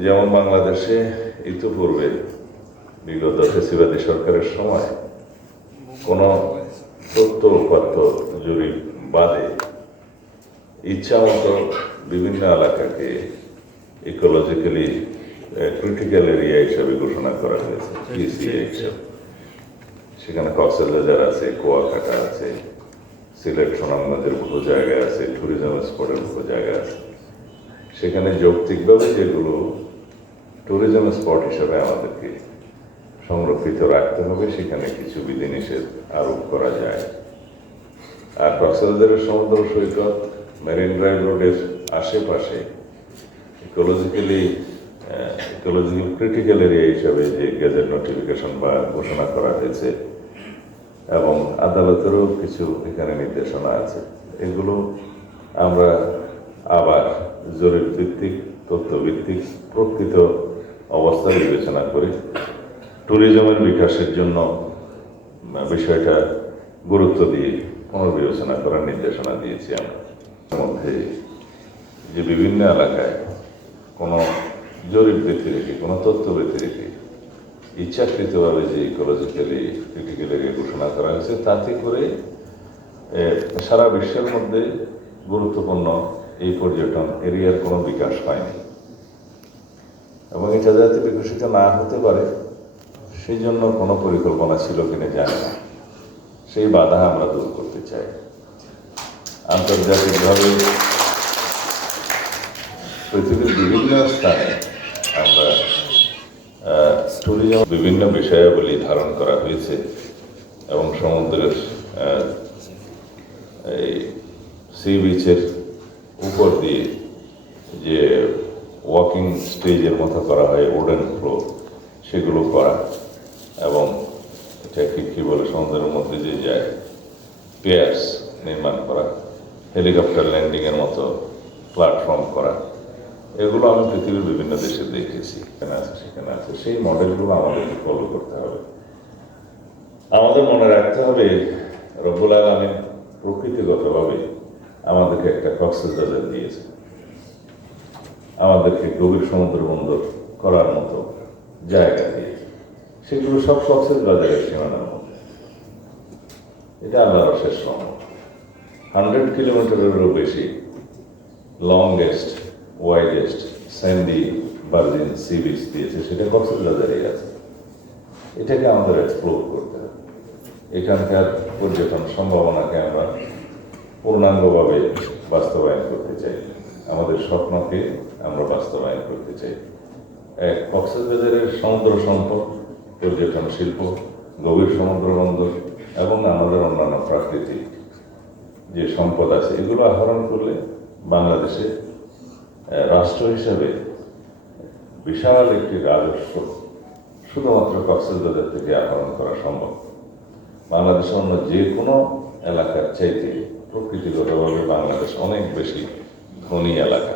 যেমন বাংলাদেশে ইতিপূর্বে বিগত ফ্যাসিবাদী সরকারের সময় কোনো তথ্য উপাত্ত জরিপ বাদে ইচ্ছামতো বিভিন্ন এলাকাকে ইকোলজিক্যালি ক্রিটিক্যাল এরিয়া হিসাবে ঘোষণা করা হয়েছে, পিসিএ হিসাবে। সেখানে কক্সবাজার আছে, কুয়াকাটা আছে, সিলেট সুনামগঞ্জের বহু জায়গা আছে, ট্যুরিজম স্পটের বহু জায়গা আছে। সেখানে যৌক্তিকভাবে যেগুলো ট্যুরিজম স্পট হিসাবে আমাদেরকে সংরক্ষিত রাখতে হবে, সেখানে কিছু বিধিনিষেধ আরোপ করা যায়। আর কক্সবাজারের সমুদ্র সৈকত, মেরিন ড্রাইভ রোডের আশেপাশে ইকোলজিক্যাল ক্রিটিক্যাল এরিয়া হিসাবে যে গেজেট নোটিফিকেশন বা ঘোষণা করা হয়েছে এবং আদালতেরও কিছু এখানে নির্দেশনা আছে, এগুলো আমরা আবার জরিপ ভিত্তিক, তথ্য ভিত্তিক, প্রকৃত অবস্থা বিবেচনা করে ট্যুরিজমের বিকাশের জন্য বিষয়টা গুরুত্ব দিয়ে পুনর্বিবেচনা করার নির্দেশনা দিয়েছি। আমরা মধ্যে যে বিভিন্ন এলাকায় কোনো জরিপ ব্যতিরেকে, কোনো তথ্য ব্যতিরেকে ইচ্ছাকৃতভাবে যে ইকোলজিক্যালি ক্রিটিক্যাল এরিয়া ঘোষণা করা হয়েছে, তাতে করে সারা বিশ্বের মধ্যে গুরুত্বপূর্ণ এই পর্যটন এরিয়ার কোনো বিকাশ হয়নি এবং এটা যাতে বিকশিত না হতে পারে সেই জন্য কোনো পরিকল্পনা ছিল কিনা জানি না। সেই বাধা আমরা দূর করতে চাই। আন্তর্জাতিকভাবে পৃথিবীর বিভিন্ন স্থানে আমরা ট্যুরিজম বিভিন্ন বিষয়াবলী ধারণ করা হয়েছে এবং সমুদ্রের এই সি বিচের উপর দিয়ে যে ওয়াকিং স্টেজের মতো করা হয়, উডেন ফ্লোর, সেগুলো করা এবং এটাকে কী বলে, সমুদ্রের মধ্যে যে যায় পিয়ার্স নির্মাণ করা, হেলিকপ্টার ল্যান্ডিংয়ের মতো প্ল্যাটফর্ম করা, এগুলো আমি পৃথিবীর বিভিন্ন দেশে দেখেছি। এখানে আছে, সেখানে আছে। সেই মডেলগুলো আমাদেরকে ফলো করতে হবে। আমাদের মনে রাখতে হবে রব্বুল আলামিন প্রকৃতিগতভাবে আমাদেরকে একটা কক্সবাজার দিয়েছে, আমাদেরকে গভীর সমুদ্র বন্দর করার মতো জায়গা দিয়েছে। সেগুলো সব কক্সবাজারের সীমানার মধ্যে। এটা আল্লাহর শেষ রহমত। 100 কিলোমিটারেরও বেশি longest, widest, Sandy, virgin sea beach দিয়েছে, সেটা কক্সবাজারেই আছে। এটাকে আমাদের এক্সপ্লোর করতে হবে। এখানকার পর্যটন সম্ভাবনাকে আমরা পূর্ণাঙ্গভাবে বাস্তবায়ন করতে চাই। আমাদের স্বপ্নকে আমরা বাস্তবায়ন করতে চাই। এক কক্সবাজারের সমুদ্র সম্পদ, পর্যটন শিল্প, গভীর সমুদ্র বন্দর এবং আমাদের অন্যান্য প্রাকৃতিক যে সম্পদ আছে, এগুলো আহরণ করলে বাংলাদেশে রাষ্ট্র হিসাবে বিশাল একটি রাজস্ব শুধুমাত্র কক্সবাজার থেকে আহরণ করা সম্ভব। বাংলাদেশের অন্য যে কোনো এলাকার চাইতে প্রকৃতিগতভাবে বাংলাদেশ অনেক বেশি ধনী এলাকা।